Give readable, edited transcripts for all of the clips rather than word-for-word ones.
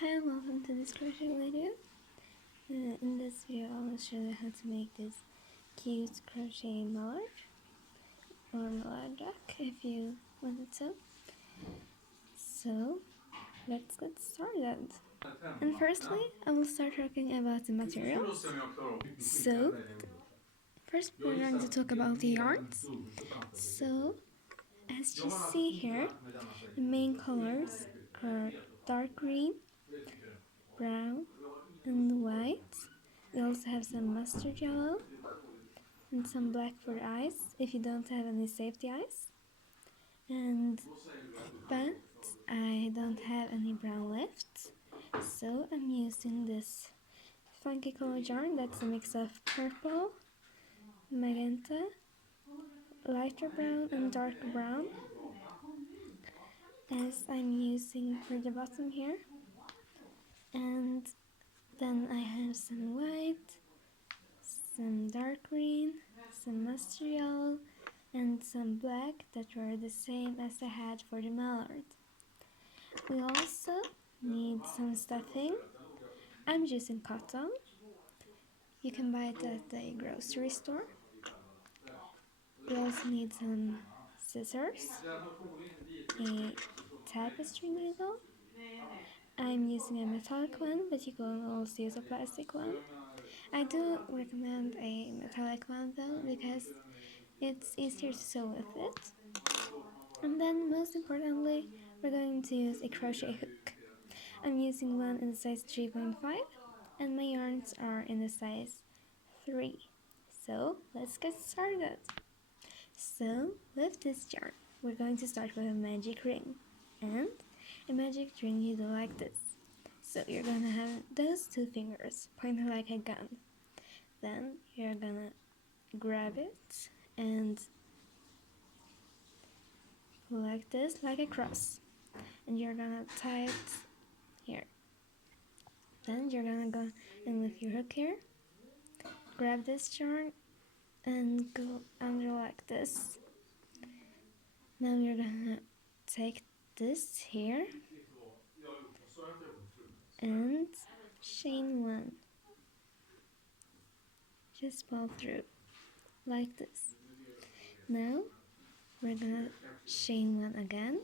Hi and welcome to this crochet video. In this video I will show you how to make this cute crochet mallard or mallard duck if you wanted to. So let's get started. And firstly I will start talking about the materials. So first we're going to talk about the yarns. So as you see here, the main colors are dark green, brown and white. We also have some mustard yellow and some black for the eyes if you don't have any safety eyes. But I don't have any brown left, so I'm using this funky color yarn that's a mix of purple, magenta, lighter brown and dark brown, as I'm using for the bottom here. And then I have some white, some dark green, some mustard yellow, and some black that were the same as I had for the mallard. We also need some stuffing. I'm using cotton. You can buy it at the grocery store. We also need some scissors, a tapestry needle. I'm using a metallic one, but you can also use a plastic one. I do recommend a metallic one though, because it's easier to sew with it. And then most importantly, we're going to use a crochet hook. I'm using one in the size 3.5 and my yarns are in the size 3. So let's get started. So with this yarn, we're going to start with a magic ring. And a magic ring you do like this. So you're gonna have those two fingers pointed like a gun. Then you're gonna grab it and like this, like a cross. And you're gonna tie it here. Then you're gonna go in with your hook here, grab this yarn and go under like this. Now you're gonna take this here and chain one. Just pull through like this. Now we're gonna chain one again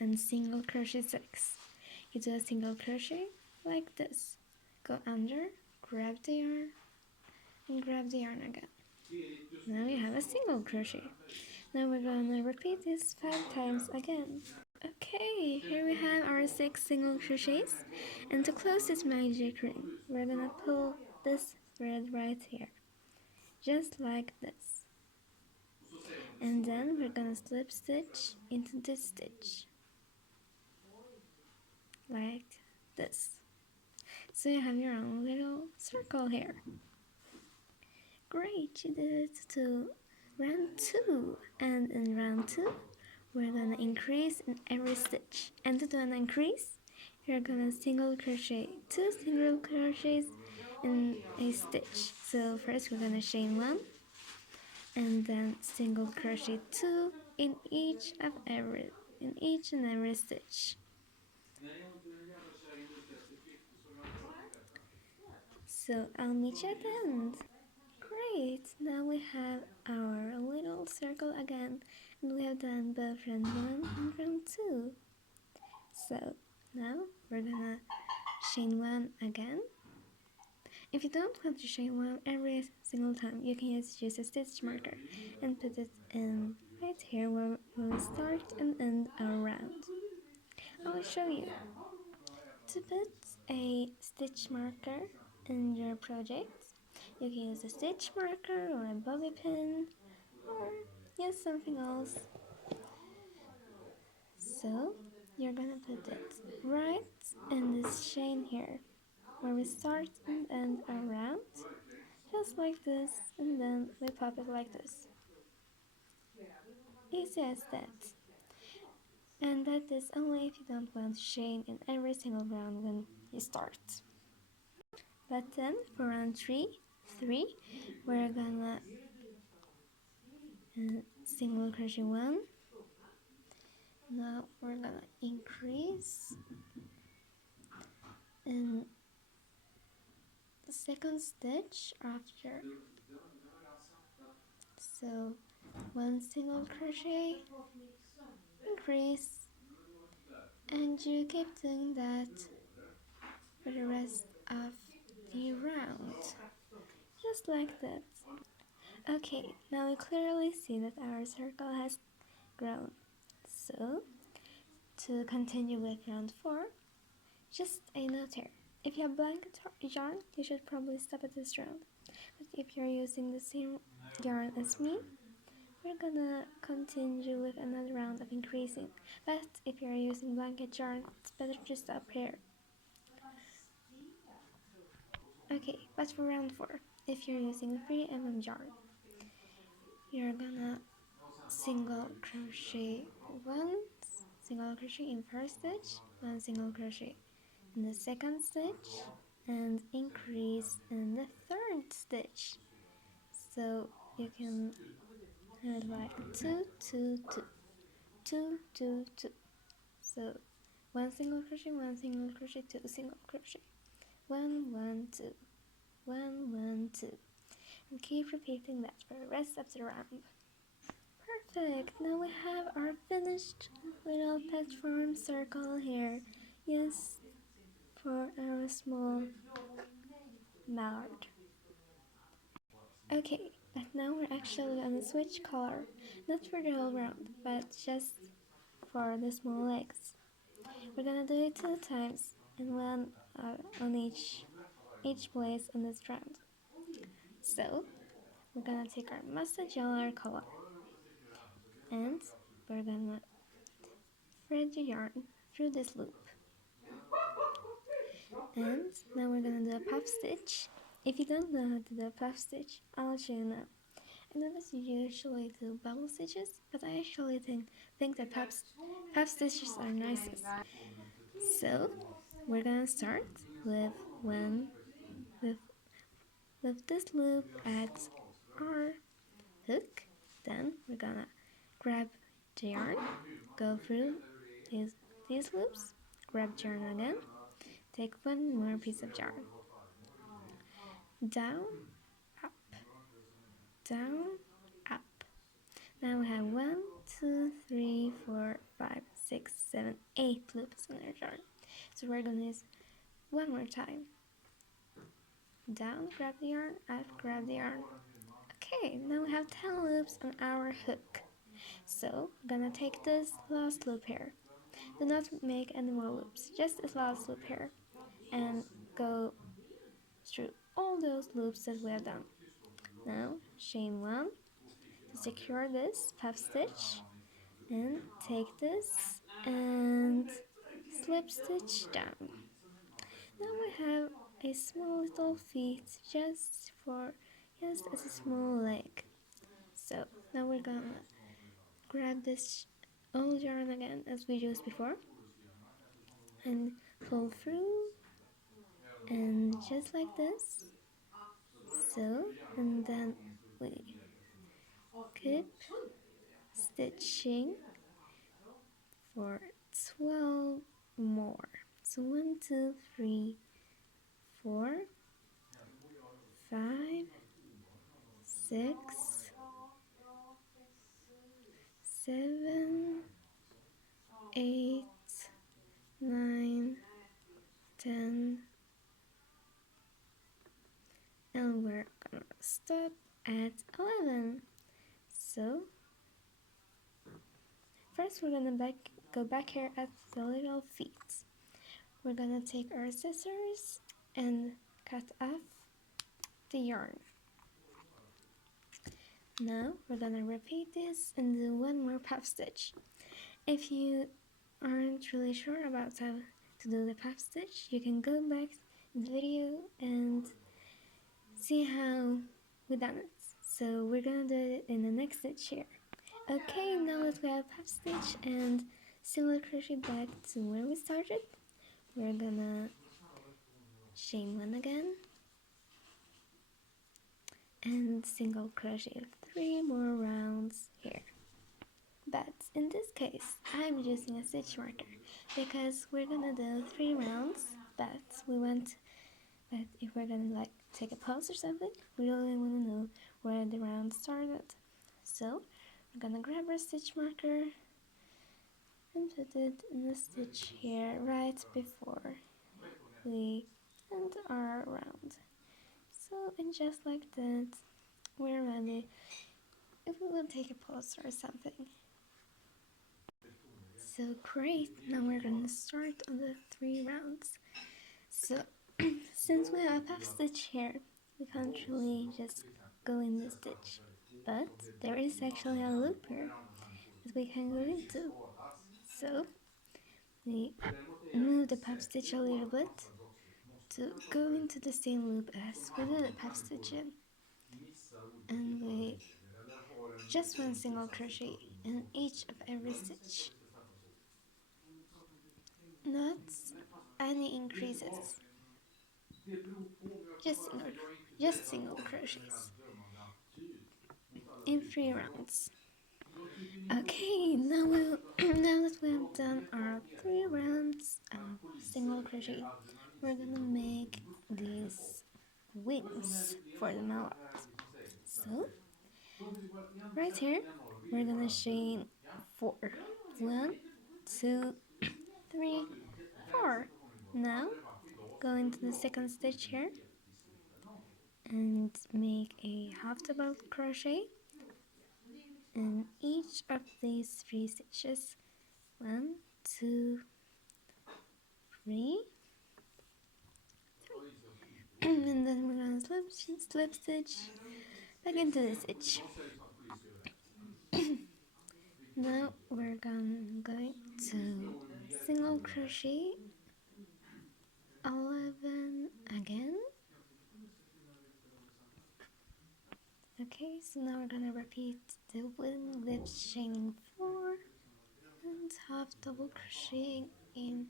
and single crochet 6. You do a single crochet like this. Go under, grab the yarn and grab the yarn again. Now you have a single crochet. Now we're gonna repeat this 5 times again. Okay, here we have our 6 single crochets, and to close this magic ring, we're gonna pull this thread right here, just like this. And then we're gonna slip stitch into this stitch, like this. So you have your own little circle here. Great, you did it to round 2, and in round 2, we're gonna increase in every stitch. And to do an increase, you're gonna single crochet 2 single crochets in a stitch. So first we're gonna chain 1 and then single crochet 2 in each and every stitch. So I'll meet you at the end. Great, now we have our little circle again, and we have done both round 1 and round 2. So now we're gonna chain 1 again. If you don't want to chain 1 every single time, you can use a stitch marker and put it in right here where we start and end our round. I will show you. To put a stitch marker in your project, you can use a stitch marker or a bobby pin or use something else. So you're gonna put it right in this chain here where we start and end our round, just like this, and then we pop it like this. Easy as that. And that is only if you don't want to chain in every single round when you start. But then for round 3, we're gonna single crochet 1. Now we're gonna increase in the second stitch after. So one single crochet, increase, and you keep doing that for the rest of the round, just like that. Okay, now we clearly see that our circle has grown. So to continue with round 4, just a note here. If you have blanket yarn, you should probably stop at this round. But if you're using the same yarn as me, we're gonna continue with another round of increasing. But if you're using blanket yarn, it's better to stop here. Okay, but for round 4, if you're using 3mm yarn, you're gonna single crochet once, single crochet in first stitch, one single crochet in the second stitch, and increase in the third stitch. So you can have like 2 2 2 2 2 2. So one single crochet, one single crochet, two single crochet, 1 1 2 1 1 2, and keep repeating that for the rest of the round. Perfect! Now we have our finished little platform circle here. Yes, for our small mallard. Okay, but now we're actually gonna switch color. Not for the whole round, but just for the small legs. We're gonna do it 2 times, and one on each place in this round. So, we're gonna take our mustard yellow color, and we're gonna thread the yarn through this loop. And now we're gonna do a puff stitch. If you don't know how to do a puff stitch, I'll show you now. I know that you usually do bubble stitches, but I actually think that puff stitches are nicest. So we're gonna start with one with this loop at our hook. Then we're gonna grab the yarn, go through these loops, grab yarn again, take one more piece of yarn, down, up, down, up. Now we have 1, 2, 3, 4, 5, 6, 7, 8 loops on our yarn. So we're gonna use one more time. Down, grab the yarn, up, grab the yarn. Okay, now we have 10 loops on our hook. So we're gonna take this last loop here. Do not make any more loops, just this last loop here, and go through all those loops that we have done. Now chain 1 to secure this puff stitch, and take this and slip stitch down. Now we have a small little feet just as a small leg. So now we're gonna grab this old yarn again as we used before and pull through, and just like this. So, and then we keep stitching for 12 more. So 1, 2, 3, 4, 5, 6, 7, 8, 9, 10, and we're gonna stop at 11. So first we're gonna go back here at the little feet. We're gonna take our scissors and cut off the yarn. Now we're gonna repeat this and do one more puff stitch. If you aren't really sure about how to do the puff stitch, you can go back in the video and see how we done it. So we're gonna do it in the next stitch here. Okay, now that we have puff stitch and single crochet back to where we started, we're gonna chain 1 again and single crochet 3 more rounds here. But in this case, I'm using a stitch marker because we're gonna do 3 rounds, but we want, but if we're gonna like take a pause or something, we really want to know where the round started. So we're gonna grab our stitch marker and put it in the stitch here right before we end our round. So, and just like that, we're ready if we will take a pause or something. So great, now we're gonna start on the 3 rounds. So since we have half stitch here, we can't really just go in the stitch, but there is actually a loop here that we can go into. So we move the puff stitch a little bit to go into the same loop as we did the puff stitch in, and we just one single crochet in each of every stitch, not any increases, just single crochets in 3 rounds. Okay, now now that we've done our 3 rounds of single crochet, we're gonna make these wings for the mallards. So right here, we're gonna chain 4. 1, 2, 3, 4. Now go into the second stitch here and make a half double crochet in each of these 3 stitches. 1, 2, 3, and then we're gonna slip stitch back into the stitch. Now we're going to single crochet 11 again. Okay, so now we're gonna repeat the wooden lip chaining 4 and half double crocheting in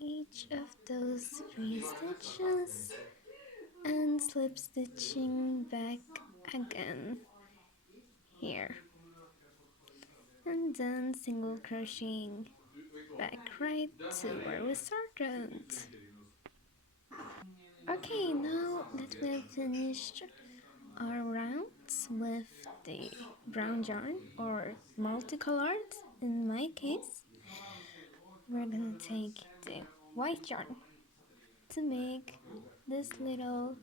each of those 3 stitches and slip stitching back again here, and then single crocheting back right to where we started. Okay, now that we have finished our rounds with the brown yarn or multicolored, in my case, we're gonna take the white yarn to make this little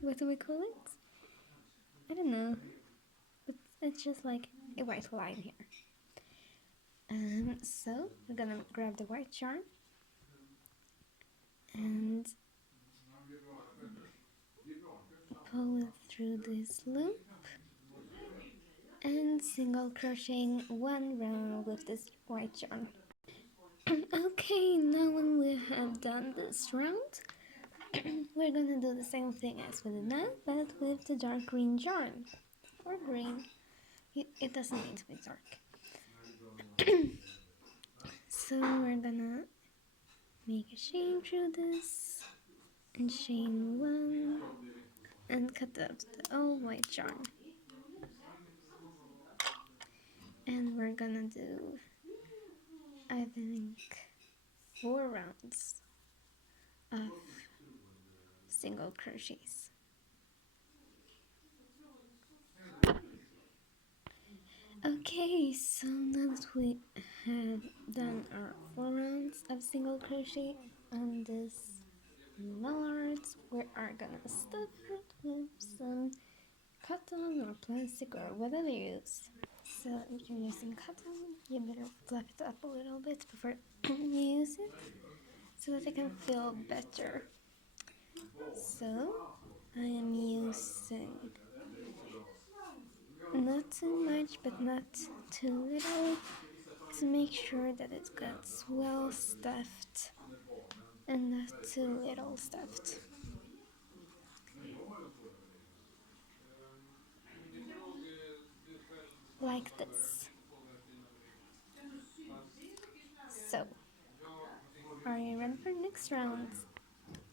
what do we call it? I don't know, but it's just like a white line here. So we're gonna grab the white yarn and pull it through this loop and single crocheting 1 round with this white yarn. Okay, now when we have done this round, we're gonna do the same thing as we did now, but with the dark green yarn, or green. It doesn't need to be dark. So we're gonna make a chain through this, and chain 1, and cut out the old white yarn. And we're gonna do, I think, 4 rounds of single crochets. Okay, so now that we have done our 4 rounds of single crochet on this mallards, we are gonna stuff it with some cotton or plastic or whatever you use. So if you're using cotton, you better fluff it up a little bit before you use it so that it can feel better. So I am using not too much but not too little to make sure that it gets well stuffed and not too little stuffed. Like this. So, are you ready for next round?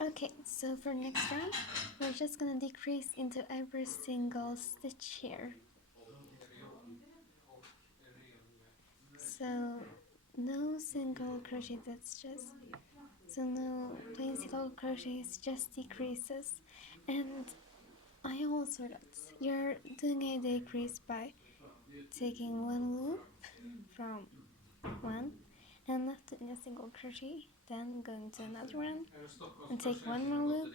Okay, so for next round, we're just gonna decrease into every single stitch here. So single crochet stitches, so no plain single crochets, just decreases. And I also noticed you're doing a decrease by taking one loop from one and not doing a single crochet, then going to another one and take one more loop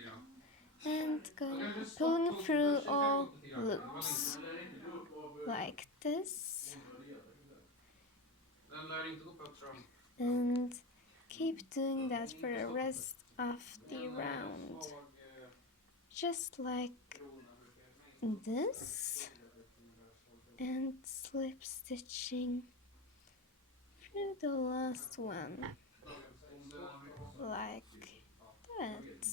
and pulling through all loops like this, and keep doing that for the rest of the round, just like this, and slip stitching through the last one like that,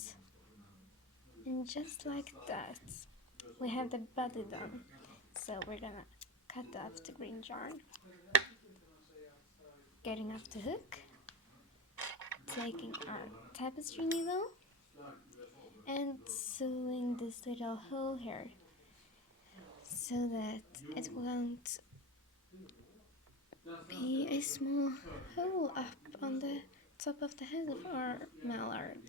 and just like that we have the body done. So we're gonna cut off the green yarn, getting off the hook, taking our tapestry needle and sewing this little hole here so that it won't be a small hole up on the top of the head of our mallard.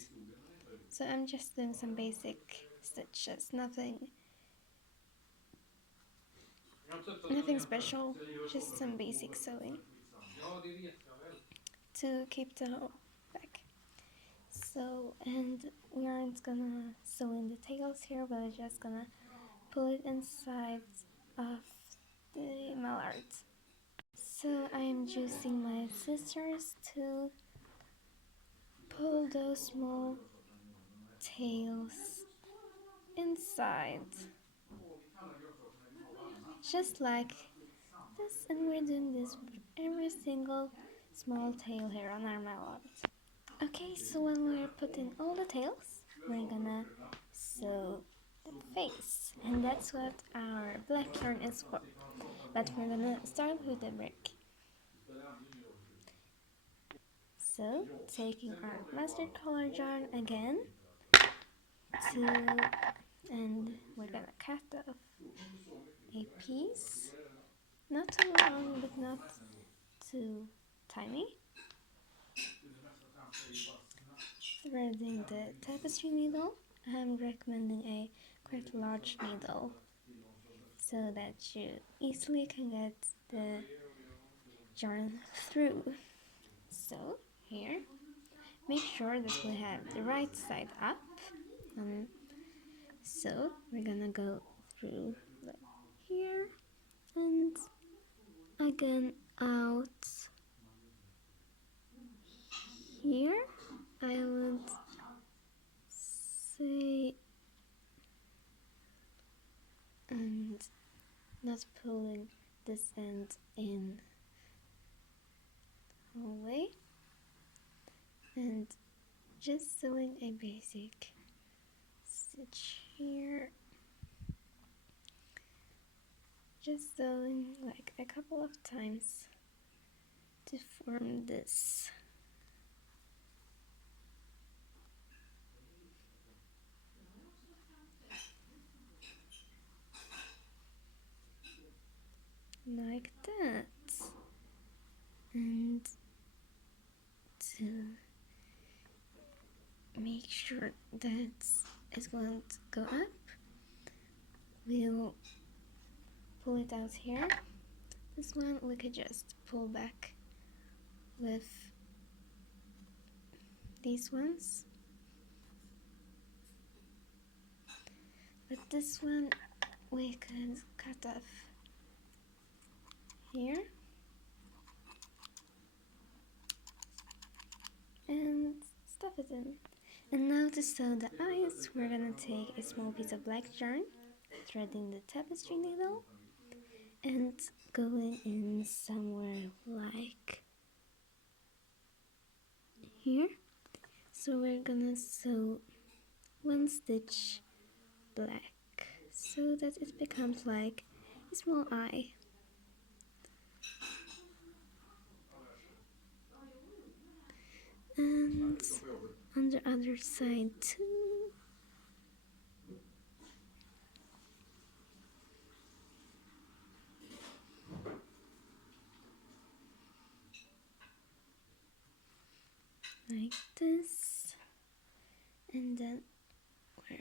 So I'm just doing some basic stitches, nothing special, just some basic sewing to keep the hole back. So, and we aren't gonna sew in the tails here, we're just gonna pull it inside of the mallard. So I am using my scissors to pull those small tails inside, just like this, and we're doing this with every single small tail here on our mallard. Okay, so when we're putting all the tails, we're gonna sew the face, and that's what our black yarn is for. But we're gonna start with the brick. So, taking our mustard color yarn again, and we're gonna cut off a piece, not too long but not too tiny, threading the tapestry needle. I'm recommending a quite large needle so that you easily can get the yarn through. So here, make sure that we have the right side up, so we're gonna go through like here and again out here, I would say, and not pulling this end in all the way, and just sewing a basic stitch here, just sewing like a couple of times to form this. Like that, and to make sure that it won't go up, we'll pull it out here. This one we could just pull back with these ones, but this one we could cut off here and stuff it in. And now to sew the eyes, we're gonna take a small piece of black yarn, threading the tapestry needle and going in somewhere like here. So we're gonna sew one stitch black so that it becomes like a small eye. And on the other side too. like this, and then we're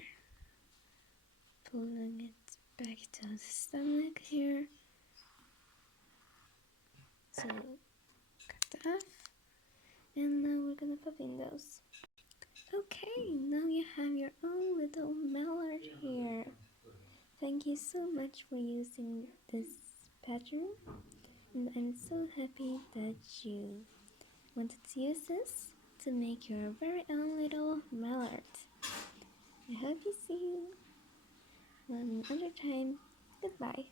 pulling it back to the stomach here. So cut off, and now we're gonna pop in those. Okay, now you have your own little mallard here. Thank you so much for using this pattern, and I'm so happy that you wanted to use this to make your very own little mallard. I hope you see you another time. Goodbye.